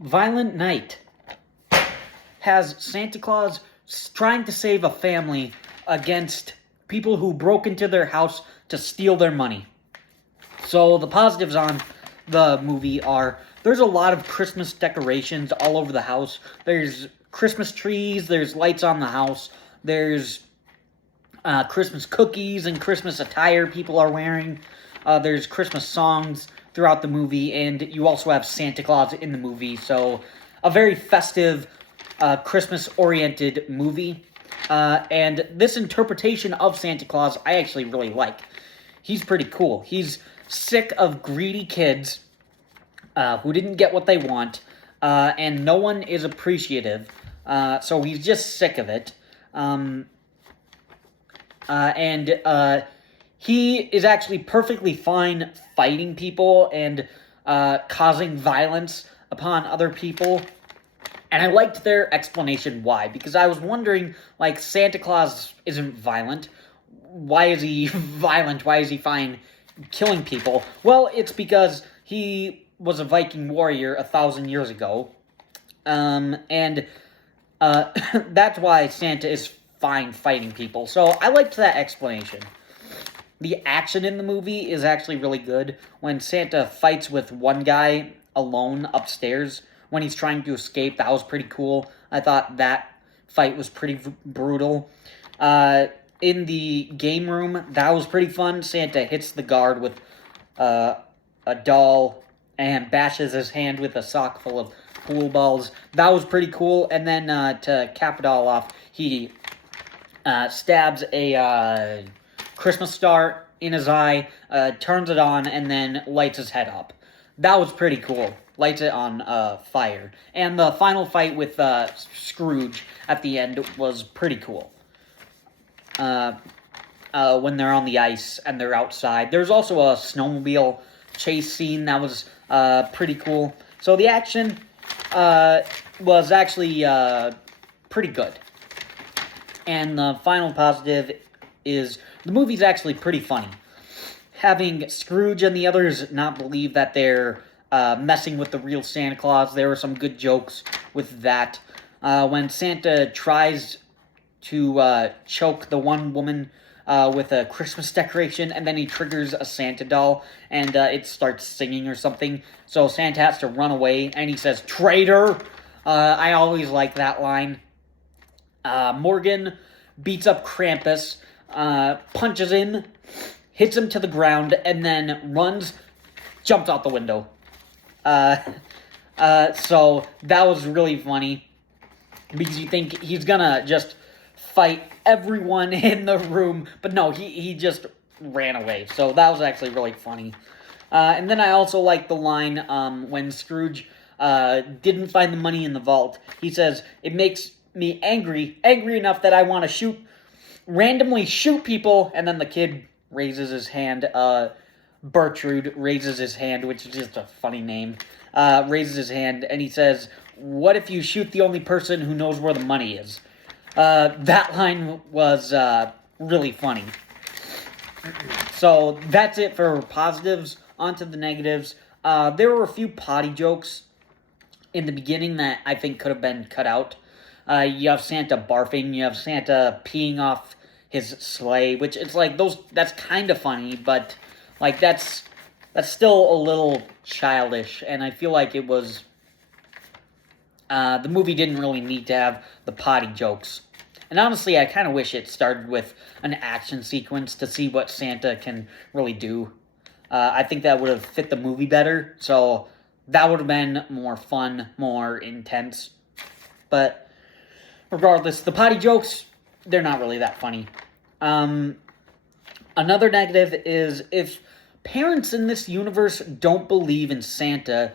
Violent Night has Santa Claus trying to save a family against people who broke into their house to steal their money. So the positives on the movie are there's a lot of Christmas decorations all over the house. There's Christmas trees, there's lights on the house, there's Christmas cookies and Christmas attire people are wearing. There's Christmas songs throughout the movie, and you also have Santa Claus in the movie. So a very festive, Christmas-oriented movie. And this interpretation of Santa Claus, I actually really like. He's pretty cool. He's sick of greedy kids who didn't get what they want, and no one is appreciative. So he's just sick of it. He is actually perfectly fine fighting people and causing violence upon other people. And I liked their explanation why, because I was wondering, like, Santa Claus isn't violent. Why is he violent? Why is he fine killing people? Well, it's because he was a Viking warrior 1,000 years ago. That's why Santa is fine fighting people. So I liked that explanation. The action in the movie is actually really good. When Santa fights with one guy alone upstairs when he's trying to escape, that was pretty cool. I thought that fight was pretty brutal. In the game room, that was pretty fun. Santa hits the guard with a doll and bashes his hand with a sock full of pool balls. That was pretty cool. And then to cap it all off, he stabs a Christmas star in his eye, turns it on, and then lights his head up. That was pretty cool. Lights it on fire. And the final fight with Scrooge at the end was pretty cool. When they're on the ice and they're outside. There's also a snowmobile chase scene that was pretty cool. So the action was actually pretty good. And the final positive is the movie's actually pretty funny. Having Scrooge and the others not believe that they're messing with the real Santa Claus, there were some good jokes with that. When Santa tries to choke the one woman with a Christmas decoration, and then he triggers a Santa doll, and it starts singing or something, so Santa has to run away, and he says, "Traitor!" I always like that line. Morgan beats up Krampus, punches him, hits him to the ground, and then jumps out the window. So that was really funny, because you think he's gonna just fight everyone in the room, but no, he just ran away. So that was actually really funny. And then I also like the line when Scrooge didn't find the money in the vault. He says, "It makes me angry enough that I want to randomly shoot people," and then the kid raises his hand, Bertrude raises his hand, which is just a funny name, raises his hand, and he says, "What if you shoot the only person who knows where the money is?" That line was really funny. So that's it for positives. On to the negatives. There were a few potty jokes in the beginning that I think could have been cut out. You have Santa barfing, you have Santa peeing off his sleigh, which it's like that's kind of funny, but like that's still a little childish, and I feel like it was the movie didn't really need to have the potty jokes. And honestly, I kind of wish it started with an action sequence to see what Santa can really do. I think that would have fit the movie better, so that would have been more fun, more intense. But regardless, the potty jokes, they're not really that funny. Another negative is if parents in this universe don't believe in Santa,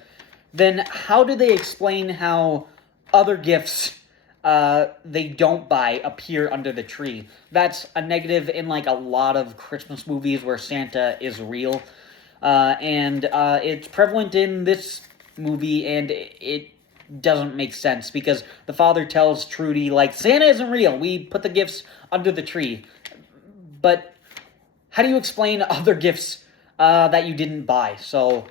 then how do they explain how other gifts they don't buy appear under the tree? That's a negative in like a lot of Christmas movies where Santa is real. And it's prevalent in this movie, and it doesn't make sense because the father tells Trudy, like, Santa isn't real. We put the gifts under the tree. But how do you explain other gifts that you didn't buy? So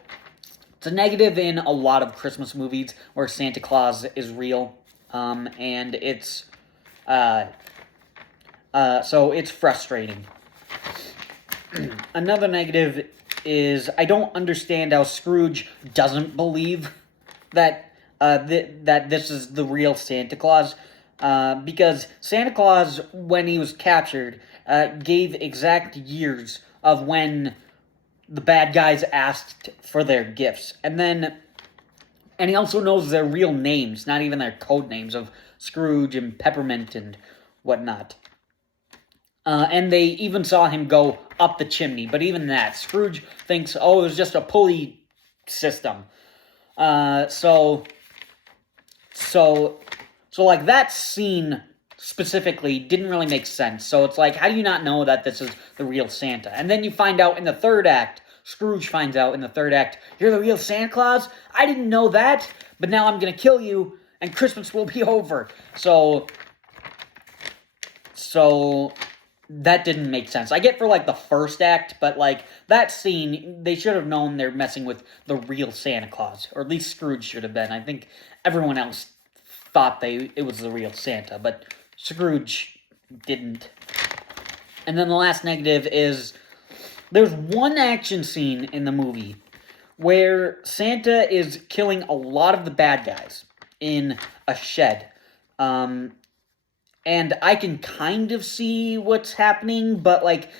It's a negative in a lot of Christmas movies where Santa Claus is real, and it's so it's frustrating. Another negative is I don't understand how Scrooge doesn't believe that that this is the real Santa Claus, because Santa Claus, when he was captured, gave exact years of when the bad guys asked for their gifts, and he also knows their real names, not even their code names of Scrooge and Peppermint and whatnot. And they even saw him go up the chimney, but even that, Scrooge thinks, oh, it was just a pulley system. So like that scene specifically didn't really make sense. So it's like, how do you not know that this is the real Santa? And then you find out in the third act, Scrooge finds out in the third act, you're the real Santa Claus? I didn't know that, but now I'm gonna kill you, and Christmas will be over. So that didn't make sense. I get for, like, the first act, but, like, that scene, they should have known they're messing with the real Santa Claus. Or at least Scrooge should have been. I think everyone else thought it was the real Santa, but Scrooge didn't. And then the last negative is there's one action scene in the movie where Santa is killing a lot of the bad guys in a shed. And I can kind of see what's happening, but like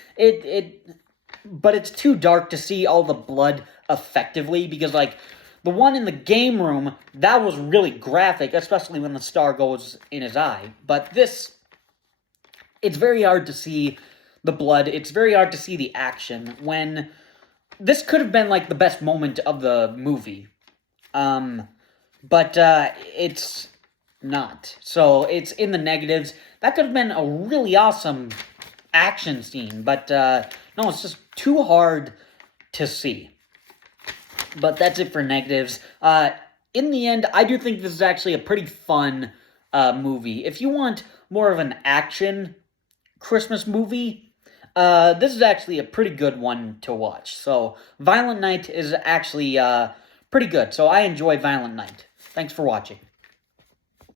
but it's too dark to see all the blood effectively, because like the one in the game room, that was really graphic, especially when the star goes in his eye. But this, it's very hard to see the blood. It's very hard to see the action when this could have been like the best moment of the movie. But it's not. So it's in the negatives. That could have been a really awesome action scene, but no, it's just too hard to see. But that's it for negatives. In the end, I do think this is actually a pretty fun movie. If you want more of an action Christmas movie, this is actually a pretty good one to watch. So, Violent Night is actually pretty good. So, I enjoy Violent Night. Thanks for watching.